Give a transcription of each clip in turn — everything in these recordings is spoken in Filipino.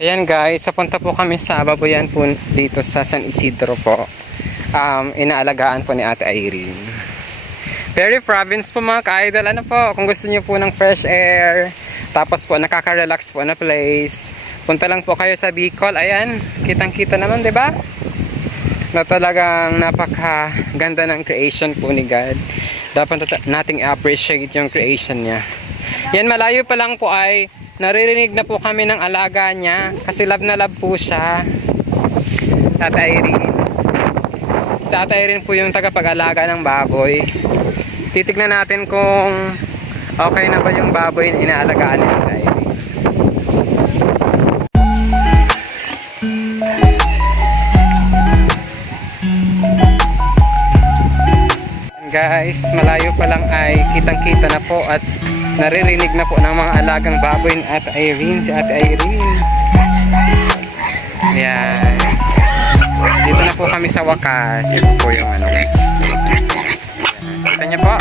Ayan guys, papunta po kami sa baboyan po dito sa San Isidro po. Inaalagaan po ni Ate Irene. Very province po mga ka-idol. Ano po, kung gusto niyo po ng fresh air, tapos po nakaka-relax po na place, punta lang po kayo sa Bicol. Ayan, kitang-kita naman, 'di ba? Na talagang napakaganda ng creation po ni God. Dapat nating appreciate yung creation niya. Yan, malayo pa lang po ay naririnig na po kami ng alaga niya kasi love na love po siya. Ate Irene. Sa Ate Irene po yung tagapag-alaga ng baboy. Titignan natin kung okay na ba yung baboy na inaalagaan ni Ate Irene. Guys, malayo pa lang ay kitang-kita na po at naririnig na po ng mga alagang baboy ni Ate Irene, si Ate Irene. Ayan. Dito na po kami sa wakas. Ito po yung ano. Kita niyo po.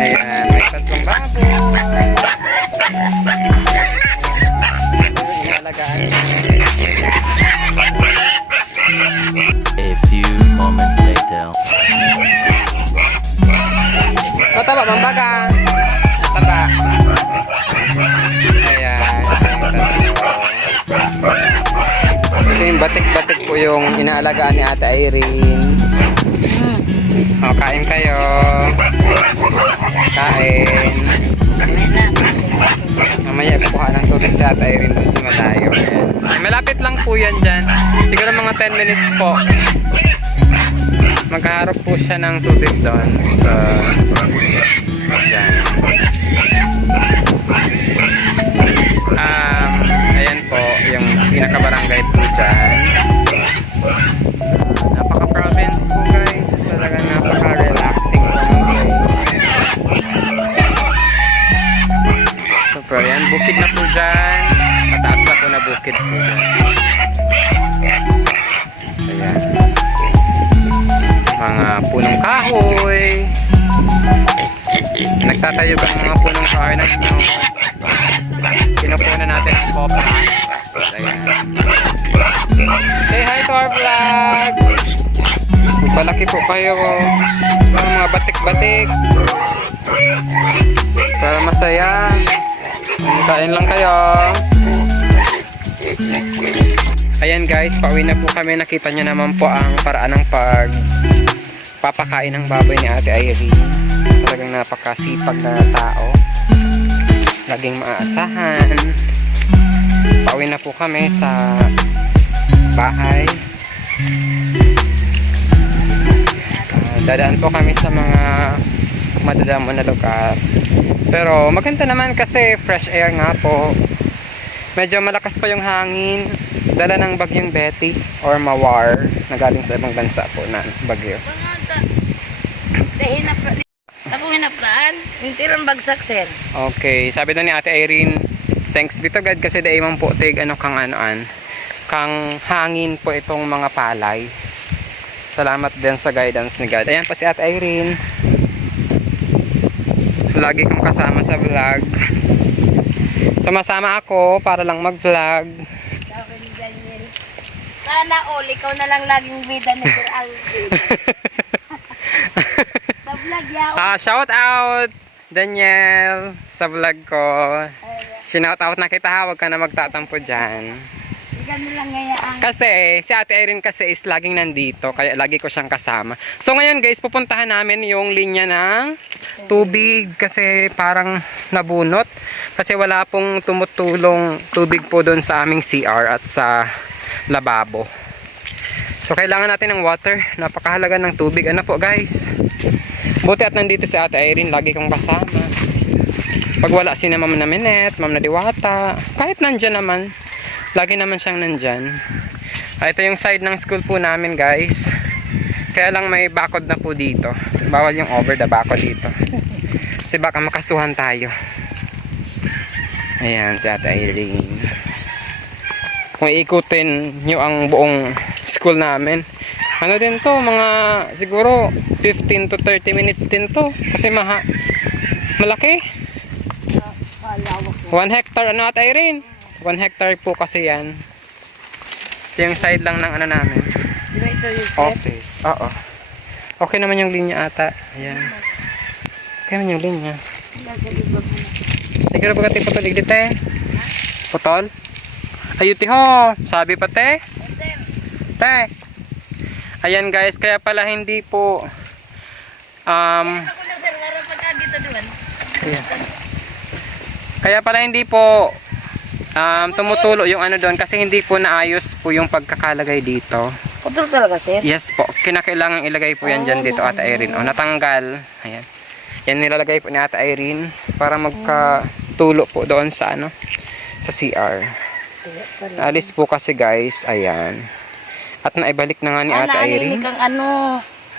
Ayan, may tatlong baboy. Inalagaan. A few moments later. Mataba, mambaga. Mataba. Ayan. Ito yung batik-batik po yung inaalagaan ni Ate Irene. O, kain kayo. Kain. Mamaya kukuha ng tubig si Ate Irene dun sa malayo. Ayan. Malapit lang po yan dyan. Siguro mga 10 minutes po. Maghaharap po siya ng tubig doon. So, dyan. Ayan po, yung pinaka-barangay po dyan. Napaka-province po guys. Talagang napaka-relaxing po. Super, yan. Bukid na po dyan. Mataas na po na bukid po dyan. Ayan. Mga punong kahoy. Nagtatayo ka ng mga punong kahoy na pinupunan natin ang copa. Ayan. Say hi to our vlog. Magpalaki po kayo. Mga batik-batik. Para masaya. Kain lang kayo. Ayan guys, pauwi na po kami. Nakita nyo naman po ang paraan ng papakain ng baboy ni Ate Irene. Talagang napakasipag na tao. Laging maaasahan. Pauwi na po kami sa bahay. Dadaan po kami sa mga madadamo na lugar. Pero maganda naman kasi fresh air nga po. Medyo malakas pa yung hangin. Dala ng bagyong Betty or Mawar na galing sa ibang bansa po na bagyo. Ako hinaptaan, hindi rin bagsak sir. Okay, sabi na ni Ate Irene, thanks be to God kasi dahil man po tig kang hangin po itong mga palay. Salamat din sa guidance ni God. Ayan pa si Ate Irene. Lagi kong kasama sa vlog. Sumasama ako para lang mag-vlog. Sana all, ikaw na lang laging bida na Sir Alvin. Sa vlog yaw. Shout out Daniel sa vlog ko. Shinout out na kita ha, huwag ka na magtatampo dyan. Ikaw na lang ngayaan. Kasi si Ate Irene kasi is laging nandito, kaya lagi ko siyang kasama. So ngayon guys, pupuntahan namin yung linya ng tubig kasi parang nabunot. Kasi wala pong tumutulong tubig po doon sa aming CR at sa lababo. So kailangan natin ng water. Napakahalaga ng tubig. Ano po guys? Buti at nandito si Ate Irene, lagi kong kasama. Pag wala si na Ma'am na Minette, Ma'am na Diwata, kahit nandyan naman, lagi naman siyang nandyan. Ito yung side ng school po namin guys. Kaya lang may bakod na po dito. Bawal yung over the bakod dito. Kasi baka makasuhan tayo. Ayan si Ate Irene. Kung ikutin nyo ang buong school namin, ano din to, mga siguro 15 to 30 minutes din to. Kasi malaki. 1 hectare, ano Ate Irene? 1 hectare po kasi yan. Ito yung side lang ng ano namin. Diba ito yung set? Office. Oo. Okay naman yung linya ata. Ayan. Okay naman yung linya. Siguro ba kati putol iglit eh? Putol? Ayuti ho. Sabi pa te. Te. Ayan guys, kaya pala hindi po Ako na sir, laro pagkagita doon. ayan. Kaya pala hindi po tumutulo yung ano doon kasi hindi po naayos po yung pagkakalagay dito. Putol talaga sir? Yes po, kinakailangan ilagay po yan dyan dito Ate Irene. O, natanggal. Ayan. Yan nilalagay po ni Ate Irene para magkatulo po doon sa ano, sa CR. Alis po kasi guys, ayan. At naibalik na nga ni Ate Irene. Naninig ang ano,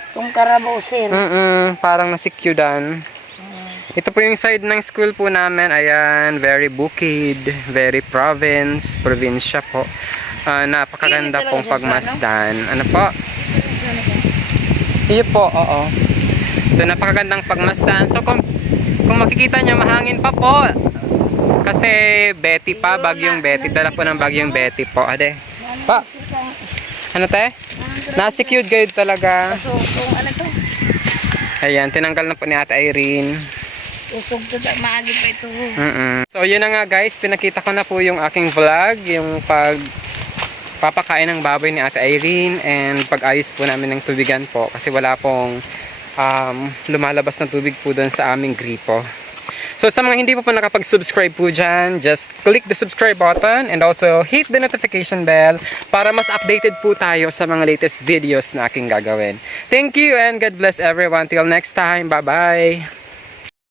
itong karabaw sir. Parang nasikyodan. Ito po yung side ng school po namin. Ayan, very bukid, very probinsya po. Napakaganda pong pagmasdan. Ano po? Iyo po, oo. So, napakagandang pagmasdan. So, kung makikita nyo, mahangin pa po. Kasi Betty pa, bagyong Betty. Dala po ng bagyong Betty po. Ade. Pa. Ano te? Nasikiyod kayo talaga. So, ano to? Ayan, tinanggal na po ni Ate Irene. Usog to, maagi pa ito. So yun na nga guys, pinakita ko na po yung aking vlog, yung papakain ng baboy ni Ate Irene and pag-ayos po namin ng tubigan po kasi wala pong lumalabas na tubig po doon sa aming gripo. So sa mga hindi po nakapag-subscribe po dyan, just click the subscribe button and also hit the notification bell para mas updated po tayo sa mga latest videos na aking gagawin. Thank you and God bless everyone. Till next time. Bye-bye!